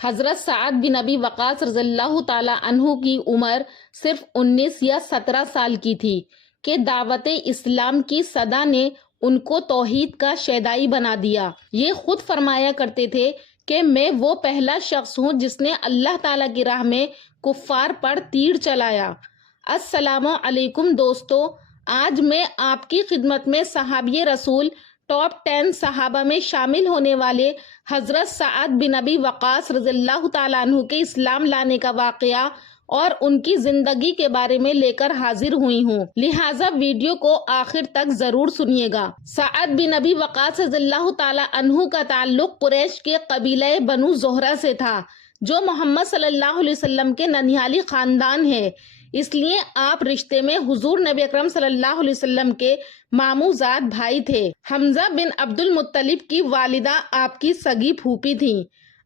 حضرت سعد بن ابی وقاص رضی اللہ تعالی عنہ کی عمر صرف 19 یا 17 سال کی تھی کہ دعوت اسلام کی صدا نے ان کو توحید کا شیدائی بنا دیا۔ یہ خود فرمایا کرتے تھے کہ میں وہ پہلا شخص ہوں جس نے اللہ تعالیٰ کی راہ میں کفار پر تیر چلایا۔ السلام علیکم دوستو، آج میں آپ کی خدمت میں صحابی رسول ٹاپ 10 صحابہ میں شامل ہونے والے حضرت سعد بن ابی وقاص رضی اللہ تعالیٰ عنہ کے اسلام لانے کا واقعہ اور ان کی زندگی کے بارے میں لے کر حاضر ہوئی ہوں، لہٰذا ویڈیو کو آخر تک ضرور سنیے گا۔ سعد بن ابی وقاص رضی اللہ تعالیٰ عنہ کا تعلق قریش کے قبیلہ بنو زہرہ سے تھا، جو محمد صلی اللہ علیہ وسلم کے ننیالی خاندان ہے، اس لیے آپ رشتے میں حضور نبی اکرم صلی اللہ علیہ وسلم کے ماموزاد بھائی تھے۔ حمزہ بن عبد المطلب کی والدہ آپ کی سگی پھوپھی تھیں۔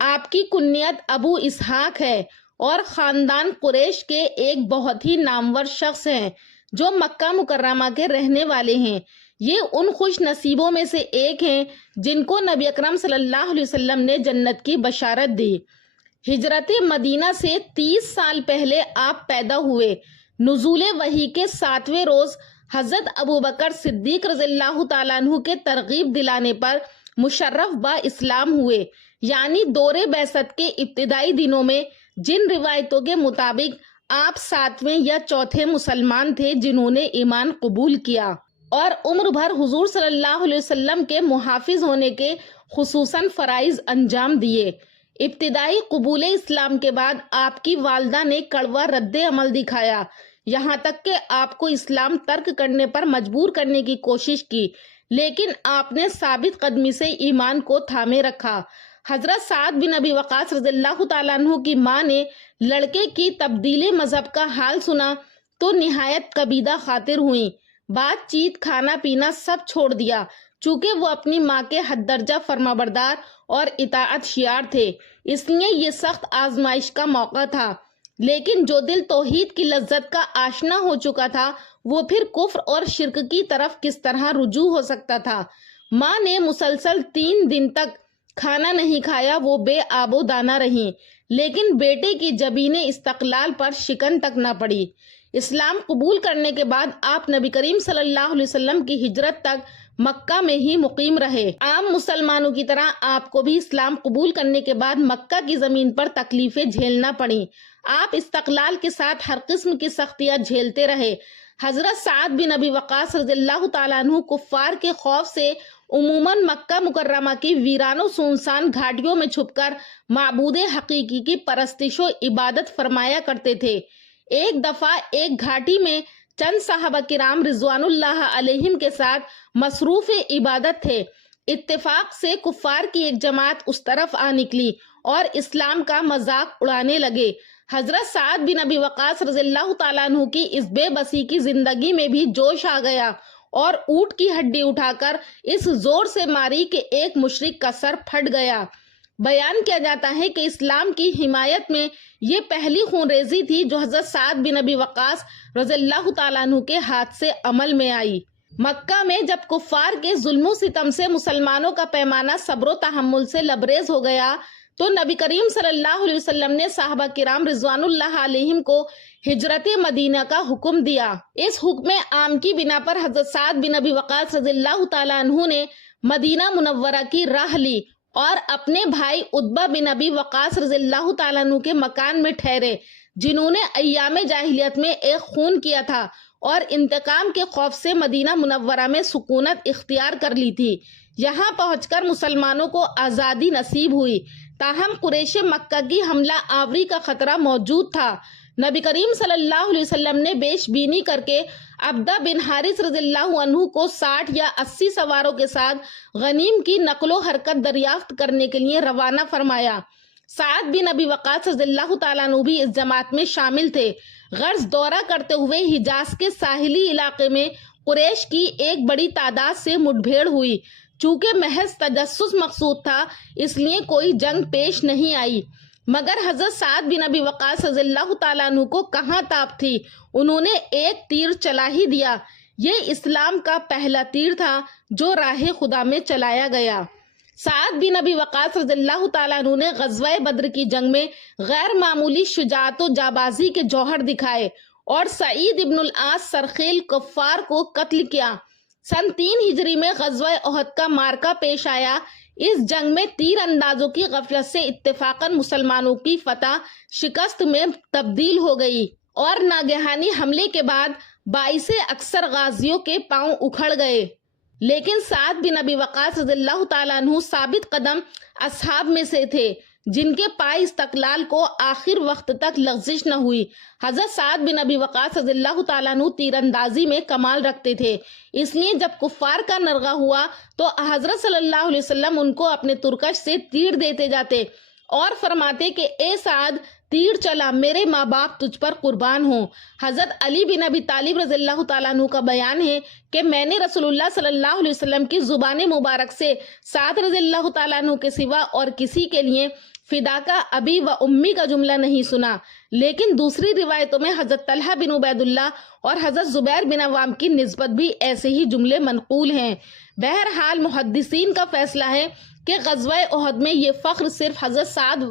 آپ کی کنیت ابو اسحاق ہے اور خاندان قریش کے ایک بہت ہی نامور شخص ہیں جو مکہ مکرمہ کے رہنے والے ہیں۔ یہ ان خوش نصیبوں میں سے ایک ہیں جن کو نبی اکرم صلی اللہ علیہ وسلم نے جنت کی بشارت دی۔ ہجرت مدینہ سے 30 سال پہلے آپ پیدا ہوئے۔ نزول وحی کے 7ویں روز حضرت ابوبکر صدیق رضی اللہ تعالیٰ عنہ کے ترغیب دلانے پر مشرف با اسلام ہوئے، یعنی دور بعثت کے ابتدائی دنوں میں جن روایتوں کے مطابق آپ 7ویں یا 4تھے مسلمان تھے جنہوں نے ایمان قبول کیا اور عمر بھر حضور صلی اللہ علیہ وسلم کے محافظ ہونے کے خصوصاً فرائض انجام دیے۔ ابتدائی قبول اسلام کے بعد آپ کی والدہ نے کڑوا رد عمل دکھایا، یہاں تک کہ آپ کو اسلام ترک کرنے پر مجبور کرنے کی کوشش کی، لیکن آپ نے ثابت قدمی سے ایمان کو تھامے رکھا۔ حضرت سعد بن ابی وقاص رضی اللہ تعالیٰ عنہ کی ماں نے لڑکے کی تبدیل مذہب کا حال سنا تو نہایت کبیدہ خاطر ہوئیں، بات چیت کھانا پینا سب چھوڑ دیا، چونکہ وہ اپنی ماں کے حد درجہ فرمانبردار اور اطاعت شیار تھے، اس لیے یہ سخت آزمائش کا موقع تھا۔ لیکن جو دل توحید کی لذت کا آشنا ہو چکا تھا وہ پھر کفر اور شرک کی طرف کس طرح رجوع ہو سکتا تھا؟ ماں نے مسلسل 3 دن تک کھانا نہیں کھایا، وہ بے آب و دانہ رہیں، لیکن بیٹے کی جبین استقلال پر شکن تک نہ پڑی۔ اسلام قبول کرنے کے بعد آپ نبی کریم صلی اللہ علیہ وسلم کی ہجرت تک مکہ میں ہی مقیم رہے۔ عام مسلمانوں کی طرح آپ کو بھی اسلام قبول کرنے کے بعد مکہ کی زمین پر تکلیفیں جھیلنا پڑیں۔ آپ استقلال کے ساتھ ہر قسم کی سختیاں جھیلتے رہے۔ حضرت سعد بن ابی وقاص رضی اللہ تعالیٰ عنہ کفار کے خوف سے عموماً مکہ مکرمہ کی ویران و سنسان گھاٹیوں میں چھپ کر معبود حقیقی کی پرستش و عبادت فرمایا کرتے تھے۔ ایک دفعہ ایک گھاٹی میں چند صحابہ کرام رضوان اللہ علیہم کے ساتھ مصروف عبادت تھے۔ اتفاق سے کفار کی ایک جماعت اس طرف آ نکلی اور اسلام کا مذاق اڑانے لگے۔ حضرت سعد بن ابی وقاص رضی اللہ تعالیٰ عنہ کی اس بے بسی کی زندگی میں بھی جوش آ گیا اور اونٹ کی ہڈی اٹھا کر اس زور سے ماری کہ ایک مشرک کا سر پھٹ گیا۔ بیان کیا جاتا ہے کہ اسلام کی حمایت میں یہ پہلی خون ریزی تھی جو حضرت سعد بن ابی وقاص رضی اللہ تعالیٰ عنہ کے ہاتھ سے عمل میں آئی۔ مکہ میں جب کفار کے ظلم و ستم سے مسلمانوں کا پیمانہ صبر و تحمل سے لبریز ہو گیا تو نبی کریم صلی اللہ علیہ وسلم نے صحابہ کرام رضوان اللہ علیہم کو ہجرت مدینہ کا حکم دیا۔ اس حکم عام کی بنا پر حضرت سعد بن ابی وقاص رضی اللہ تعالیٰ عنہ نے مدینہ منورہ کی راہ لی اور اپنے بھائی عتبہ بن ابی وقاص رضی اللہ تعالیٰ عنہ کے مکان میں ٹھہرے، جنہوں نے ایام جاہلیت میں ایک خون کیا تھا اور انتقام کے خوف سے مدینہ منورہ میں سکونت اختیار کر لی تھی۔ یہاں پہنچ کر مسلمانوں کو آزادی نصیب ہوئی، تاہم قریش مکہ کی حملہ آوری کا خطرہ موجود تھا۔ نبی کریم صلی اللہ علیہ وسلم نے بیش بینی کر کے عبدہ بن حارث رضی اللہ عنہ کو 60 یا 80 سواروں کے ساتھ غنیم کی نقل و حرکت دریافت کرنے کے لیے روانہ فرمایا۔ سعد بن ابی وقاص رضی اللہ تعالیٰ عنہ بھی اس جماعت میں شامل تھے۔ غرض دورہ کرتے ہوئے حجاز کے ساحلی علاقے میں قریش کی ایک بڑی تعداد سے مٹ بھیڑ ہوئی۔ چونکہ محض تجسس مقصود تھا اس لیے کوئی جنگ پیش نہیں آئی، مگر حضرت سعد بن ابی وقاص رضی اللہ تعالیٰ عنہ کو کہاں تاب تھی، انہوں نے ایک تیر چلا ہی دیا۔ یہ اسلام کا پہلا تیر تھا جو راہ خدا میں چلایا گیا۔ سعد بن ابی وقاص رضی اللہ تعالیٰ عنہ نے غزوہ بدر کی جنگ میں غیر معمولی شجاعت و جابازی کے جوہر دکھائے اور سعید ابن العاص سرخیل کفار کو قتل کیا۔ سن 3 ہجری میں غزوہ احد کا مارکہ پیش آیا۔ اس جنگ میں تیر اندازوں کی غفلت سے اتفاقاً مسلمانوں کی فتح شکست میں تبدیل ہو گئی اور ناگہانی حملے کے بعد 22 اکثر غازیوں کے پاؤں اکھڑ گئے، لیکن سعد بن ابی وقاص رضی اللہ تعالیٰ عنہ ثابت قدم اصحاب میں سے تھے جن کے پائے استقلال کو آخر وقت تک لغزش نہ ہوئی۔ حضرت سعد بن ابی وقاص رضی اللہ تعالیٰ عنہ تیر اندازی میں کمال رکھتے تھے، اس لیے جب کفار کا نرغہ ہوا تو حضرت صلی اللہ علیہ وسلم ان کو اپنے ترکش سے تیر دیتے جاتے اور فرماتے کہ اے سعد تیر چلا، میرے ماں باپ تجھ پر قربان ہوں۔ حضرت علی بن ابی طالب رضی اللہ تعالیٰ عنہ کا بیان ہے کہ میں نے رسول اللہ صلی اللہ علیہ وسلم کی زبان مبارک سے سعد رضی اللہ تعالیٰ عنہ کے سوا اور کسی کے لیے فداکا ابی و امی کا جملہ نہیں سنا، لیکن دوسری روایتوں میں حضرت طلحہ بن عبید اللہ اور حضرت زبیر بن عوام کی نسبت بھی ایسے ہی جملے منقول ہیں۔ بہرحال محدثین کا فیصلہ ہے کہ غزوہ احد میں یہ فخر صرف حضرت سعد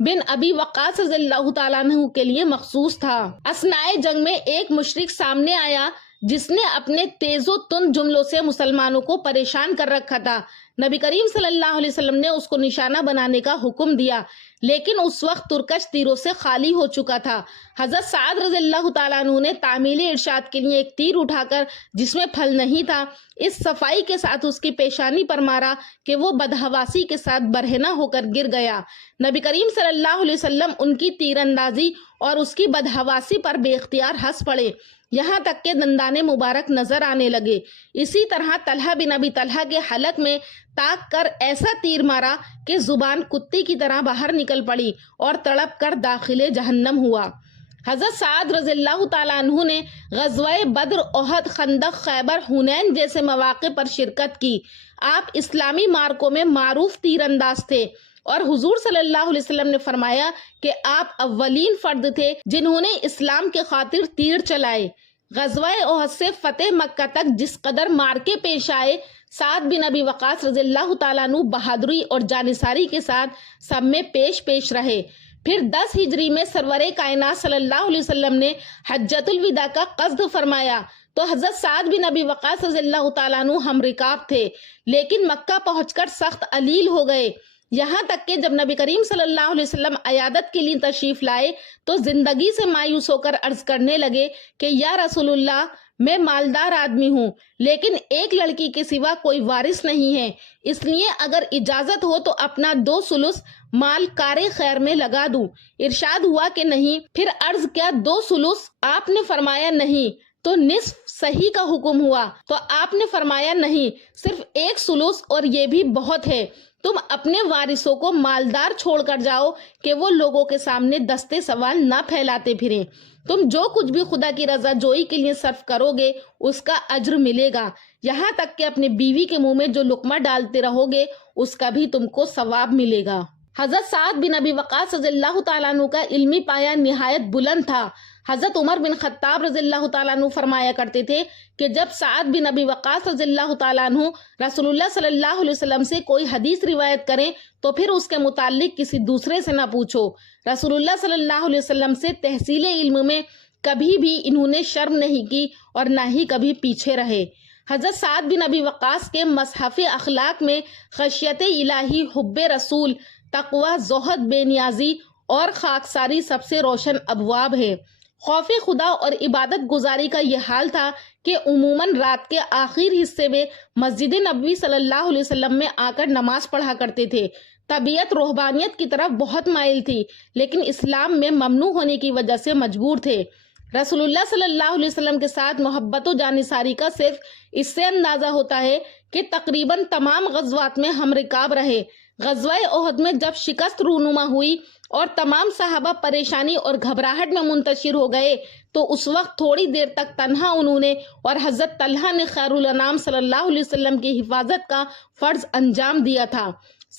بن ابی وقاص رضی اللہ تعالیٰ عنہ کے لیے مخصوص تھا۔ اثناء جنگ میں ایک مشرک سامنے آیا جس نے اپنے تیز و تند جملوں سے مسلمانوں کو پریشان کر رکھا تھا۔ نبی کریم صلی اللہ علیہ وسلم نے اس کو نشانہ بنانے کا حکم دیا، لیکن اس وقت ترکش تیروں سے خالی ہو چکا تھا۔ حضرت سعد رضی اللہ تعالیٰ عنہ نے تعمیل ارشاد کے لیے ایک تیر اٹھا کر جس میں پھل نہیں تھا اس صفائی کے ساتھ اس کی پیشانی پر مارا کہ وہ بدحواسی کے ساتھ برہنہ ہو کر گر گیا۔ نبی کریم صلی اللہ علیہ وسلم ان کی تیر اندازی اور اس کی بدحواسی پر بے اختیار ہنس پڑے، یہاں تک کہ دندان مبارک نظر آنے لگے۔ اسی طرح طلحہ بن ابی طلحہ کے حلق میں تاک کر ایسا تیر مارا کہ زبان کتے کی طرح باہر نکل پڑی اور تڑپ کر داخل جہنم ہوا۔ حضرت سعد رضی اللہ تعالیٰ عنہ نے غزوہ بدر، احد، خندق، خیبر، حنین جیسے مواقع پر شرکت کی۔ آپ اسلامی مارکوں میں معروف تیر انداز تھے اور حضور صلی اللہ علیہ وسلم نے فرمایا کہ آپ اولین فرد تھے جنہوں نے اسلام کے خاطر تیر چلائے۔ غزوہ احد سے فتح مکہ تک جس قدر مارکے پیش آئے، سعد بن ابی وقاص رضی اللہ تعالیٰ عنہ بہادری اور جانثاری کے ساتھ سب میں پیش رہے۔ پھر 10 ہجری میں سرور کائنات صلی اللہ علیہ وسلم نے حجۃ الوداع کا قصد فرمایا تو حضرت سعد بن ابی وقاص رضی اللہ تعالیٰ عنہ ہم رکاب تھے، لیکن مکہ پہنچ کر سخت علیل ہو گئے، یہاں تک کہ جب نبی کریم صلی اللہ علیہ وسلم عیادت کے لیے تشریف لائے تو زندگی سے مایوس ہو کر عرض کرنے لگے کہ یا رسول اللہ، میں مالدار آدمی ہوں لیکن ایک لڑکی کے سوا کوئی وارث نہیں ہے، اس لیے اگر اجازت ہو تو اپنا 2 مال کار خیر میں لگا دوں۔ ارشاد ہوا کہ نہیں۔ پھر عرض کیا 2 آپ نے فرمایا نہیں، تو نصف صحیح کا حکم ہوا تو آپ نے فرمایا نہیں، صرف 1 اور یہ بھی بہت ہے۔ تم اپنے وارثوں کو مالدار چھوڑ کر جاؤ کہ وہ لوگوں کے سامنے دستے سوال نہ پھیلاتے پھریں۔ تم جو کچھ بھی خدا کی رضا جوئی کے لیے صرف کرو گے اس کا اجر ملے گا، یہاں تک کہ اپنے بیوی کے منہ میں جو لقمہ ڈالتے رہو گے اس کا بھی تم کو ثواب ملے گا۔ حضرت سعد بن ابی وقاص رضی اللہ تعالیٰ عنہ کا علمی پایہ نہایت بلند تھا۔ حضرت عمر بن خطاب رضی اللہ تعالیٰ عنہ فرمایا کرتے تھے کہ جب سعد بن ابی وقاص رضی اللہ تعالیٰ عنہ رسول اللہ صلی اللہ علیہ وسلم سے کوئی حدیث روایت کریں تو پھر اس کے متعلق کسی دوسرے سے نہ پوچھو۔ رسول اللہ صلی اللہ علیہ وسلم سے تحصیل علم میں کبھی بھی انہوں نے شرم نہیں کی اور نہ ہی کبھی پیچھے رہے۔ حضرت سعد بن ابی وقاص کے مصحف اخلاق میں خشیت الہی، حب رسول، تقوی، زہد، بے نیازی اور خاکساری سب سے روشن ابواب ہے۔ خوف خدا اور عبادت گزاری کا یہ حال تھا کہ عموماً رات کے آخر حصے میں مسجد نبوی صلی اللہ علیہ وسلم میں آ کر نماز پڑھا کرتے تھے۔ طبیعت روحانیت کی طرف بہت مائل تھی لیکن اسلام میں ممنوع ہونے کی وجہ سے مجبور تھے۔ رسول اللہ صلی اللہ علیہ وسلم کے ساتھ محبت و جانثاری کا صرف اس سے اندازہ ہوتا ہے کہ تقریباً تمام غزوات میں ہم رکاب رہے۔ غزوہ احد میں جب شکست رونما ہوئی اور تمام صحابہ پریشانی اور گھبراہٹ میں منتشر ہو گئے تو اس وقت تھوڑی دیر تک تنہا انہوں نے اور حضرت طلحہ نے خیر الانام صلی اللہ علیہ وسلم کی حفاظت کا فرض انجام دیا تھا۔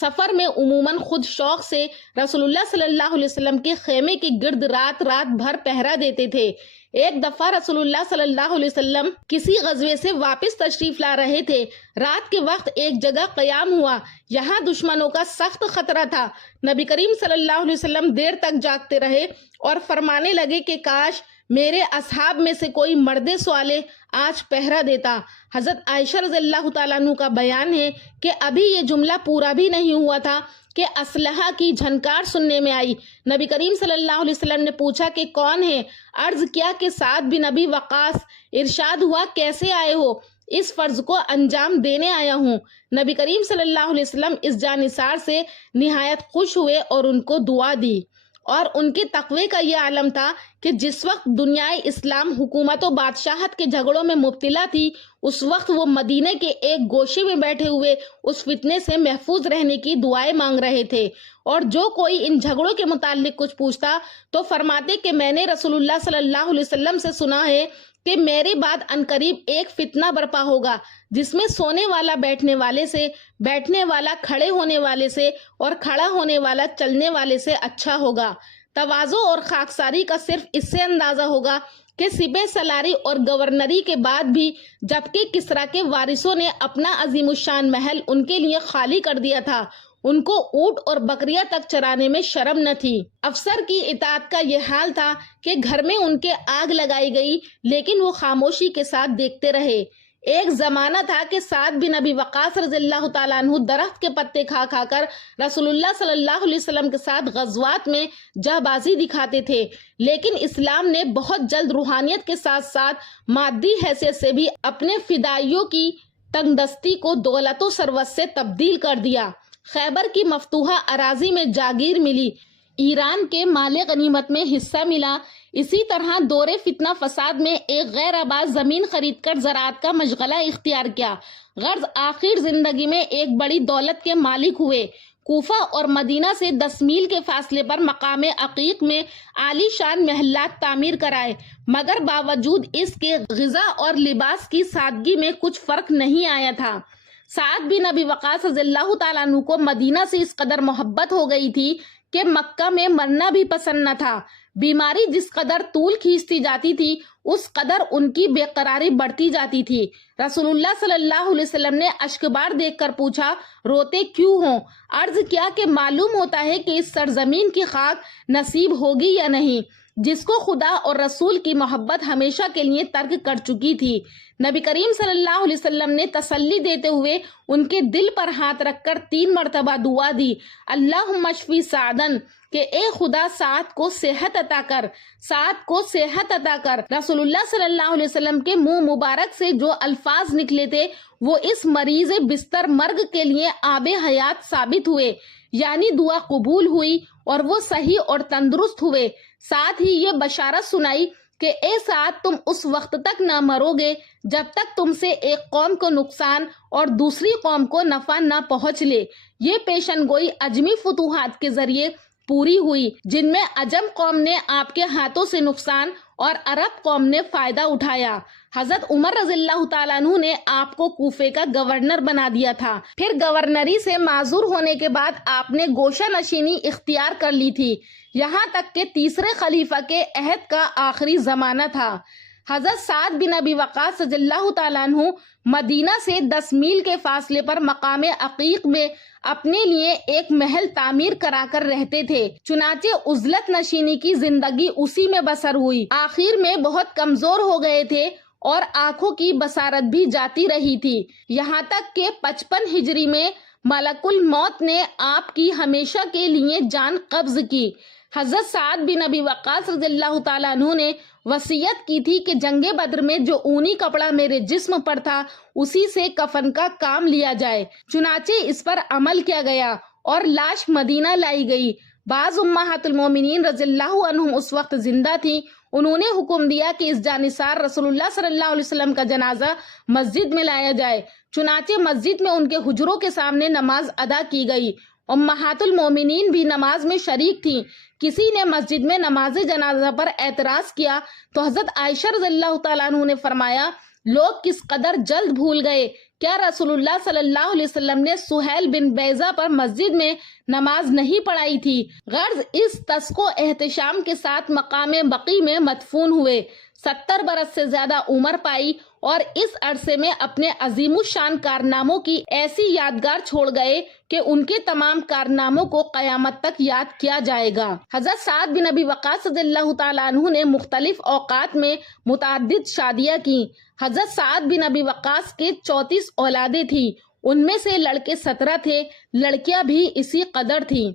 سفر میں عموماً خود شوق سے رسول اللہ صلی اللہ علیہ وسلم کے خیمے کے گرد رات بھر پہرا دیتے تھے۔ ایک دفعہ رسول اللہ صلی اللہ علیہ وسلم کسی غزوے سے واپس تشریف لا رہے تھے۔ رات کے وقت ایک جگہ قیام ہوا، یہاں دشمنوں کا سخت خطرہ تھا۔ نبی کریم صلی اللہ علیہ وسلم دیر تک جاگتے رہے اور فرمانے لگے کہ کاش میرے اصحاب میں سے کوئی مرد صالح آج پہرا دیتا۔ حضرت عائشہ رضی اللہ تعالیٰ عنہ کا بیان ہے کہ ابھی یہ جملہ پورا بھی نہیں ہوا تھا کہ اسلحہ کی جھنکار سننے میں آئی۔ نبی کریم صلی اللہ علیہ وسلم نے پوچھا کہ کون ہے؟ عرض کیا کہ سعد بن ابی وقاص۔ ارشاد ہوا کیسے آئے ہو؟ اس فرض کو انجام دینے آیا ہوں۔ نبی کریم صلی اللہ علیہ وسلم اس جانثار سے نہایت خوش ہوئے اور ان کو دعا دی، اور ان کے تقوی کا یہ عالم تھا کہ جس وقت دنیائے اسلام حکومت و بادشاہت کے جھگڑوں میں مبتلا تھی، اس وقت وہ مدینے کے ایک گوشے میں بیٹھے ہوئے اس فتنے سے محفوظ رہنے کی دعائیں مانگ رہے تھے، اور جو کوئی ان جھگڑوں کے متعلق کچھ پوچھتا تو فرماتے کہ میں نے رسول اللہ صلی اللہ علیہ وسلم سے سنا ہے کہ میرے بعد عنقریب ایک فتنہ برپا ہوگا جس میں سونے والا بیٹھنے والے سے، بیٹھنے والا کھڑے ہونے والے سے، اور کھڑا ہونے والا چلنے والے سے اچھا ہوگا۔ تواضع اور خاکساری کا صرف اس سے اندازہ ہوگا کہ سپہ سالاری اور گورنری کے بعد بھی جبکہ کسریٰ کے وارثوں نے اپنا عظیم الشان محل ان کے لیے خالی کر دیا تھا، ان کو اونٹ اور بکریاں تک چرانے میں شرم نہ تھی۔ افسر کی اطاعت کا یہ حال تھا کہ گھر میں ان کے آگ لگائی گئی لیکن وہ خاموشی کے ساتھ دیکھتے رہے۔ ایک زمانہ تھا کہ سعد بن ابی وقاص رضی اللہ تعالیٰ عنہ درخت کے پتے کھا کر رسول اللہ صلی اللہ علیہ وسلم کے ساتھ غزوات میں جاں بازی دکھاتے تھے، لیکن اسلام نے بہت جلد روحانیت کے ساتھ ساتھ مادی حیثیت سے بھی اپنے فدائیوں کی تنگ دستی کو دولت و ثروت سے تبدیل کر دیا۔ خیبر کی مفتوحہ اراضی میں جاگیر ملی، ایران کے مال غنیمت میں حصہ ملا۔ اسی طرح دور فتنہ فساد میں ایک غیر آباد زمین خرید کر زراعت کا مشغلہ اختیار کیا، غرض آخر زندگی میں ایک بڑی دولت کے مالک ہوئے۔ کوفہ اور مدینہ سے 10 میل کے فاصلے پر مقام عقیق میں عالی شان محلات تعمیر کرائے، مگر باوجود اس کے غذا اور لباس کی سادگی میں کچھ فرق نہیں آیا تھا۔ سعد بن ابی وقاص رضی اللہ تعالیٰ عنہ کو مدینہ سے اس قدر محبت ہو گئی تھی کہ مکہ میں مرنا بھی پسند نہ تھا۔ بیماری جس قدر طول کھینچتی جاتی تھی اس قدر ان کی بے قراری بڑھتی جاتی تھی۔ رسول اللہ صلی اللہ علیہ وسلم نے اشکبار دیکھ کر پوچھا روتے کیوں ہوں؟ عرض کیا کہ معلوم ہوتا ہے کہ اس سرزمین کی خاک نصیب ہوگی یا نہیں جس کو خدا اور رسول کی محبت ہمیشہ کے لیے ترک کر چکی تھی۔ نبی کریم صلی اللہ علیہ وسلم نے تسلی دیتے ہوئے ان کے دل پر ہاتھ رکھ کر 3 مرتبہ دعا دی، اللہم اشفی سعدن، کہ اے خدا سعد کو صحت عطا کر، سعد کو صحت عطا کر۔ رسول اللہ صلی اللہ علیہ وسلم کے منہ مبارک سے جو الفاظ نکلے تھے وہ اس مریض بستر مرگ کے لیے آب حیات ثابت ہوئے، یعنی دعا قبول ہوئی اور وہ صحیح اور تندرست ہوئے۔ ساتھ ہی یہ بشارت سنائی کہ اے سعد تم اس وقت تک نہ مرو گے جب تک تم سے ایک قوم کو نقصان اور دوسری قوم کو نفع نہ پہنچ لے۔ یہ پیشن گوئی عجمی فتوحات کے ذریعے پوری ہوئی جن میں عجم قوم نے آپ کے ہاتھوں سے نقصان اور عرب قوم نے فائدہ اٹھایا۔ حضرت عمر رضی اللہ تعالیٰ عنہ نے آپ کو کوفے کا گورنر بنا دیا تھا، پھر گورنری سے معذور ہونے کے بعد آپ نے گوشہ نشینی اختیار کر لی تھی، یہاں تک کہ تیسرے خلیفہ کے عہد کا آخری زمانہ تھا۔ حضرت سعد بن ابی وقاص رضی اللہ تعالیٰ عنہ مدینہ سے 10 میل کے فاصلے پر مقام عقیق میں اپنے لیے ایک محل تعمیر کرا کر رہتے تھے، چنانچہ عزلت نشینی کی زندگی اسی میں بسر ہوئی۔ آخر میں بہت کمزور ہو گئے تھے اور آنکھوں کی بصارت بھی جاتی رہی تھی، یہاں تک کہ 55 ہجری میں ملک الموت نے آپ کی ہمیشہ کے لیے جان قبض کی۔ حضرت سعد بن ابی وقاص رضی اللہ تعالیٰ عنہ نے وصیت کی تھی کہ جنگ بدر میں جو اونی کپڑا میرے جسم پر تھا اسی سے کفن کا کام لیا جائے، چنانچہ اس پر عمل کیا گیا اور لاش مدینہ لائی گئی۔ بعض امہات المومنین رضی اللہ عنہم اس وقت زندہ تھیں، انہوں نے حکم دیا کہ اس جانثار رسول اللہ صلی اللہ علیہ وسلم کا جنازہ مسجد میں لایا جائے، چنانچہ مسجد میں ان کے حجروں کے سامنے نماز ادا کی گئی۔ امہات المومنین بھی نماز میں شریک تھیں۔ کسی نے مسجد میں نماز جنازہ پر اعتراض کیا تو حضرت عائشہ رضی اللہ تعالیٰ عنہ نے فرمایا، لوگ کس قدر جلد بھول گئے کیا رسول اللہ صلی اللہ علیہ وسلم نے سہیل بن بیضہ پر مسجد میں نماز نہیں پڑھائی تھی؟ غرض اس تسک و احتشام کے ساتھ مقام بقی میں مدفون ہوئے، 70 برس سے زیادہ عمر پائی اور اس عرصے میں اپنے عظیم الشان کارناموں کی ایسی یادگار چھوڑ گئے کہ ان کے تمام کارناموں کو قیامت تک یاد کیا جائے گا۔ حضرت سعد بن ابی وقاص رضی اللہ تعالیٰ عنہ نے مختلف اوقات میں متعدد شادیاں کی۔ حضرت سعد بن ابی وقاص کے 34 اولادیں تھیں، ان میں سے لڑکے 17 تھے، لڑکیاں بھی اسی قدر تھیں۔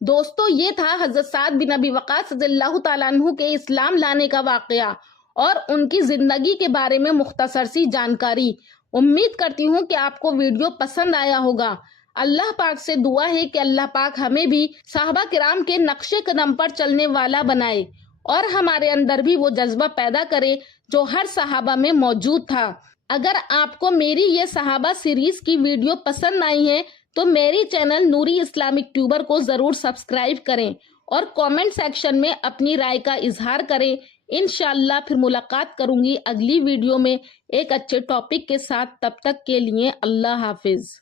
دوستو، یہ تھا حضرت سعد بن ابی وقاص رضی اللہ تعالیٰ عنہ کے اسلام لانے کا واقعہ اور ان کی زندگی کے بارے میں مختصر سی جانکاری۔ امید کرتی ہوں کہ آپ کو ویڈیو پسند آیا ہوگا۔ اللہ پاک سے دعا ہے کہ اللہ پاک ہمیں بھی صحابہ کرام کے نقش قدم پر چلنے والا بنائے اور ہمارے اندر بھی وہ جذبہ پیدا کرے جو ہر صحابہ میں موجود تھا۔ اگر آپ کو میری یہ صحابہ سیریز کی ویڈیو پسند آئی ہے تو میری چینل نوری اسلامک ٹیوبر کو ضرور سبسکرائب کریں اور کامنٹ سیکشن میں اپنی رائے کا اظہار کریں۔ انشاءاللہ پھر ملاقات کروں گی اگلی ویڈیو میں ایک اچھے ٹاپک کے ساتھ۔ تب تک کے لیے اللہ حافظ۔